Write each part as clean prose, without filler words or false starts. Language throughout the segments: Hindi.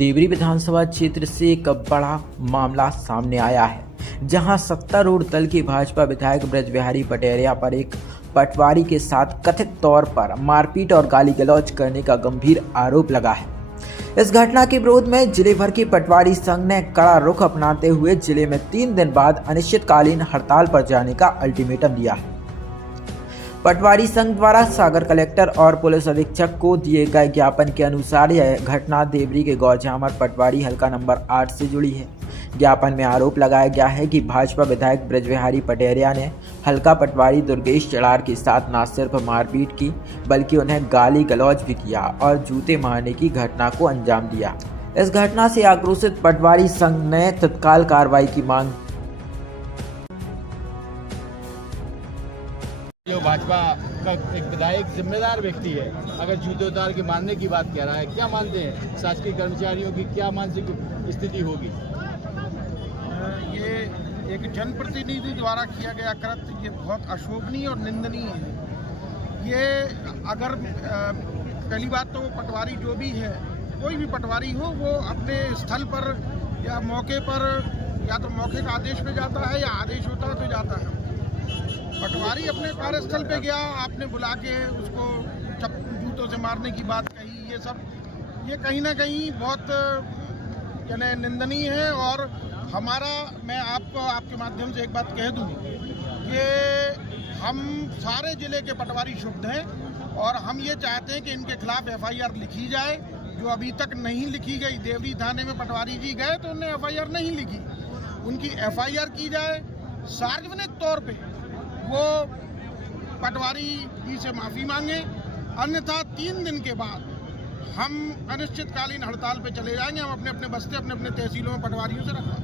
देवरी विधानसभा क्षेत्र से एक बड़ा मामला सामने आया है, जहां सत्तारूढ़ दल के भाजपा विधायक ब्रज बिहारी पटेरिया पर एक पटवारी के साथ कथित तौर पर मारपीट और गाली गलौज करने का गंभीर आरोप लगा है। इस घटना के विरोध में जिले भर के पटवारी संघ ने कड़ा रुख अपनाते हुए जिले में 3 दिन बाद अनिश्चितकालीन हड़ताल पर जाने का अल्टीमेटम दिया है। पटवारी संघ द्वारा सागर कलेक्टर और पुलिस अधीक्षक को दिए गए ज्ञापन के अनुसार यह घटना देवरी के गौझामर पटवारी हल्का नंबर 8 से जुड़ी है। ज्ञापन में आरोप लगाया गया है कि भाजपा विधायक ब्रज बिहारी पटेरिया ने हल्का पटवारी दुर्गेश चड़ार के साथ न सिर्फ मारपीट की बल्कि उन्हें गाली गलौज भी किया और जूते मारने की घटना को अंजाम दिया। इस घटना से आक्रोशित पटवारी संघ ने तत्काल कार्रवाई की मांग। जो भाजपा का एक विधायक जिम्मेदार व्यक्ति है, अगर जूते उतार के मारने की बात कह रहा है, क्या मानते हैं शासकीय कर्मचारियों की क्या मानसिक स्थिति होगी? ये एक जनप्रतिनिधि द्वारा किया गया कृत्य ये बहुत अशोभनीय और निंदनीय है। ये अगर पहली बात तो पटवारी जो भी है, कोई भी पटवारी हो, वो अपने स्थल पर या मौके पर या तो मौके का आदेश पे जाता है या आदेश होता है तो जाता है। पटवारी अपने कार्यस्थल पे गया, आपने बुला के उसको जूतों से मारने की बात कही, ये कहीं ना कहीं बहुत यानी निंदनीय है। और मैं आपको आपके माध्यम से एक बात कह दूं कि हम सारे जिले के पटवारी शुद्ध हैं और हम ये चाहते हैं कि इनके खिलाफ FIR लिखी जाए, जो अभी तक नहीं लिखी गई। देवरी थाने में पटवारी जी गए तो उन्हें FIR नहीं लिखी, उनकी FIR की जाए, सार्वजनिक तौर पे वो पटवारी जी से माफ़ी मांगे, अन्यथा 3 दिन के बाद हम अनिश्चितकालीन हड़ताल पे चले जाएंगे। हम अपने अपने बस्ते अपने अपने तहसीलों में पटवारियों से रखवा।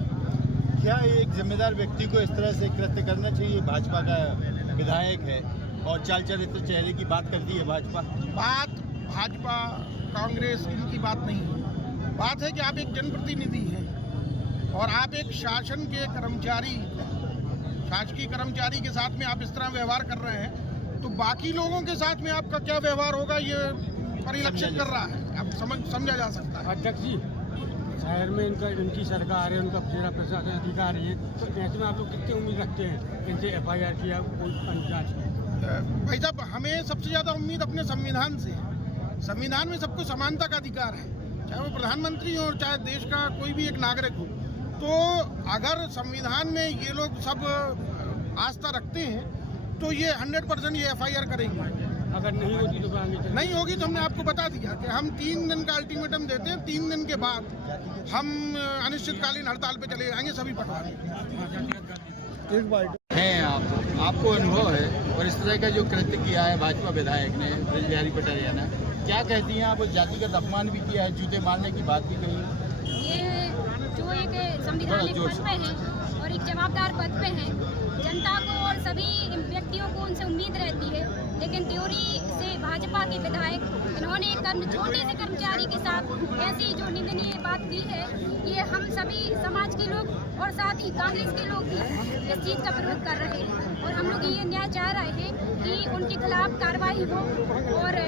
क्या एक जिम्मेदार व्यक्ति को इस तरह से कृत्य करना चाहिए? भाजपा का विधायक है और चाल चरित्र चेहरे की बात करती है भाजपा। भाजपा कांग्रेस इनकी बात नहीं है। बात है कि आप एक जनप्रतिनिधि हैं और आप एक शासन के कर्मचारी, शासकीय कर्मचारी के साथ में आप इस तरह व्यवहार कर रहे हैं तो बाकी लोगों के साथ में आपका क्या व्यवहार होगा ये परिलक्षित कर रहा है, आप समझा जा सकता है। अध्यक्ष जी, शहर में इनकी सरकार है, उनका जिला प्रशासन अधिकारी है, तो ऐसे में आप लोग कितनी उम्मीद रखते हैं इनसे FIR किया कोई जांच की? भाई साहब, हमें सबसे ज़्यादा उम्मीद अपने संविधान से है। संविधान में सबको समानता का अधिकार है, चाहे वो प्रधानमंत्री हो और चाहे देश का कोई भी एक नागरिक हो। तो अगर संविधान में ये लोग सब आस्था रखते हैं तो ये 100% ये FIR करेंगे। अगर नहीं होती तो नहीं होगी तो हमने आपको बता दिया कि हम 3 दिन का अल्टीमेटम देते हैं। 3 दिन के बाद हम अनिश्चितकालीन हड़ताल पे चले जाएंगे सभी पटवारी। हैं आपको अनुभव है और इस तरह का जो कृत्य किया है भाजपा विधायक ने ब्रज बिहारी पटेरिया ने, क्या कहती हैं आप? जातिगत अपमान भी किया है, जूते मारने की बात भी कही। ये जो एक संविधानिक पद पे है और एक जवाबदार पद पे है, जनता को और सभी व्यक्तियों को उनसे उम्मीद रहती है, लेकिन देवरी से भाजपा के विधायक इन्होंने छोटे से कर्मचारी के साथ ऐसी जो निंदनीय बात की है, ये हम सभी समाज के लोग और साथ ही कांग्रेस के लोग भी इस चीज़ का विरोध कर रहे हैं और हम लोग ये न्याय चाह रहे हैं कि उनके खिलाफ कार्रवाई हो और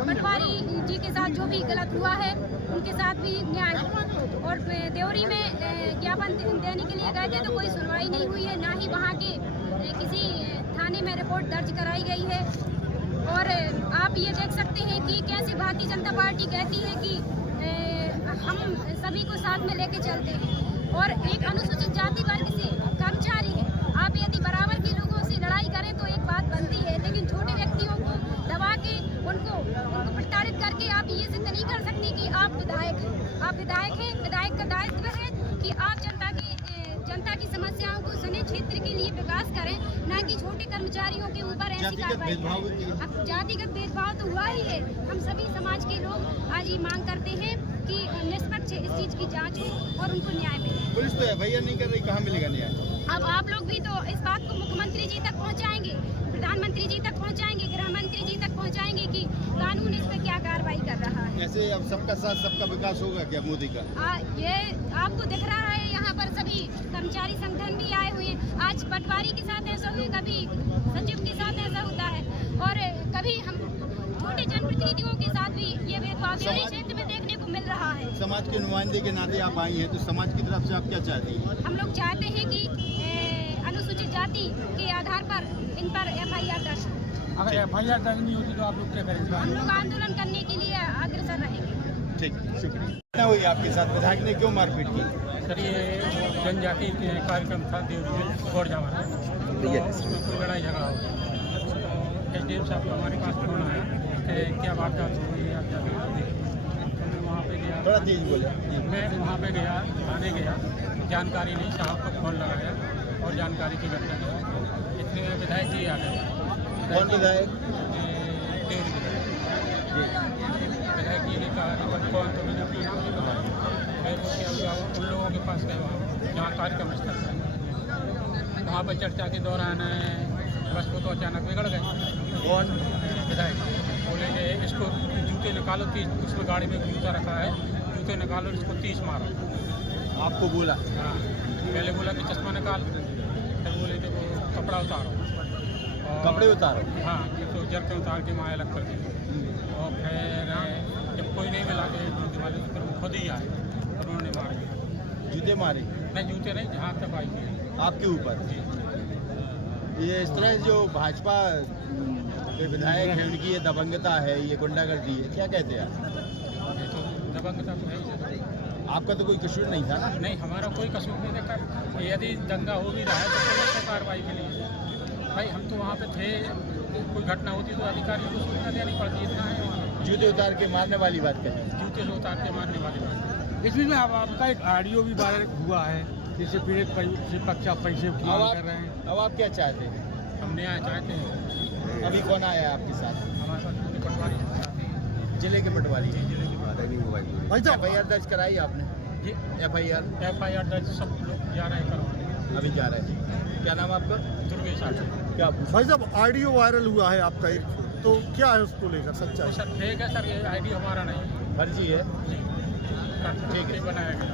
पटवारी जी के साथ जो भी गलत हुआ है उनके साथ भी न्याय हो। और देवरी में ज्ञापन देने के लिए गए थे तो कोई सुनवाई नहीं हुई है, ना ही वहाँ के किसी थाने में रिपोर्ट दर्ज कराई गई है। और आप ये देख सकते हैं कि कैसे भारतीय जनता पार्टी कहती है कि हम सभी को साथ में लेके चलते हैं और एक अनुसूचित जाति वर्ग से कर्मचारी है, आप यदि बराबर के लोगों से लड़ाई करें तो एक बात बनती है, लेकिन छोटे व्यक्तियों को दबा के उनको प्रताड़ित करके आप ये सिद्ध नहीं कर सकती कि आप विधायक हैं। आप विधायक हैं, विधायक का दायित्व है कि आप जनता की समस्याओं को सुने, क्षेत्र के लिए विकास करें, ना कि छोटे कर्मचारियों के ऊपर ऐसी कार्रवाई करें। अब जातिगत भेदभाव तो हुआ ही है। हम सभी समाज के लोग आज ये मांग करते हैं कि निष्पक्ष इस चीज की जांच हो और उनको न्याय मिले। पुलिस तो FIR नहीं कर रही, कहाँ मिलेगा न्याय? अब आप लोग भी तो इस बात को मुख्यमंत्री जी तक पहुंचाएंगे, प्रधानमंत्री जी तक पहुंचाएंगे, गृह मंत्री जी तक पहुंचाएंगे कि कानून इस पर क्या कार्रवाई कर रहा है। ऐसे अब सबका साथ सबका विकास होगा क्या मोदी का? ये आपको दिख रहा है, यहाँ पर सभी कर्मचारी संगठन भी आए हुए हैं। आज पटवारी के साथ ऐसा हुआ, कभी सचिव के साथ ऐसा होता है और कभी हम छोटे जनप्रतिनिधियों के साथ भी ये भेदभाव क्षेत्र में देखने को मिल रहा है। समाज के नुमाइंदे के नाते आप आई हैं, तो समाज की तरफ से आप क्या चाहती हैं? हम लोग चाहते हैं कि अनुसूचित जाति के आधार पर इन पर FIR दर्ज हो। अगर FIR दर्ज नहीं होती तो आप लोग क्या करेंगे? हम लोग आंदोलन करने के लिए अग्रसर रहेंगे। ठीक, शुक्रिया। क्या हुई आपके साथ? विधायक ने क्यों मारपीट की? सर ये जनजाति के कार्यक्रम था देवरी गौर जावा है, तो उसमें कोई लड़ाई झगड़ा हो गया। तो SDM साहब को हमारे पास फोन आया कि क्या बात हुई, आप जाके देखिए। तो मैं वहाँ पे गया, थोड़ा तेज बोले। मैं वहाँ पे गया, थाने गया, जानकारी नहीं, साहब को फोन लगाया और जानकारी की घटना दी। इतने में विधायक जी आ गए। कौन विधायक? देवरी विधायक जी ने कहा कि कौन, तो मैंने अपना नाम नहीं बताया। फिर उन लोगों के पास गए वहाँ जहाँ कार्यक्रम स्थल था। वहाँ पर चर्चा के दौरान बस वो तो अचानक बिगड़ गए। कौन? विधायक बोले कि इसको जूते निकालो, 30 उसमें गाड़ी में जूता रखा है, जूते निकालो, इसको 30 मारो। आपको बोला? हाँ, पहले बोला कि चश्मा निकाल, फिर बोले कि वो कपड़ा उतारो। और कपड़े उतारो? हाँ, तो जर्के उतार के वहाँ अलग कर दिए। और फिर जब कोई नहीं मिला के वाले तो फिर वो खुद ही आए, उन्होंने मार दिया। जूते मारे? नहीं, जूते नहीं, जहाँ तक बाइक है आपके ऊपर? ये इस तरह जो भाजपा के विधायक हैं उनकी ये दबंगता है, ये गुंडागर्दी है, क्या कहते हैं आप? ये तो दबंगता तो है ही सर। आपका तो कोई कसूर नहीं था ना? नहीं, हमारा कोई कसूर नहीं देखा। यदि दंगा हो भी रहा है तो पुलिस से कार्रवाई के लिए भाई, हम तो वहाँ पे थे, कोई घटना होती तो अधिकारियों को सूचना देनी पड़ती, इतना है वहाँ। जूते उतार के मारने वाली बात कही? जूते से उतार के मारने वाली बात। इस बीच में आपका एक ऑडियो भी वायरल हुआ है, जिससे पीड़ित से पक्ष आप पैसे की मांग कर रहे हैं। अब आप क्या चाहते हैं? हम न्याय चाहते हैं। अभी कौन आया है आपके साथ? हमारे साथ पूरे पटवारी हैं। जिले के पटवारी? भाई साहब FIR दर्ज कराई आपने? जी, FIR दर्ज सब लोग जा रहे हैं करवाने। अभी जा रहे हैं। क्या नाम आपका? दुर्गेश आचार्य। क्या? भाई साहब ऑडियो वायरल हुआ है आपका एक, तो क्या है उसको लेकर तो सच्चाई? सर ठीक है सर, ये ID हमारा नहीं है। फर्जी है? जी, ठीक है, बनाया गया।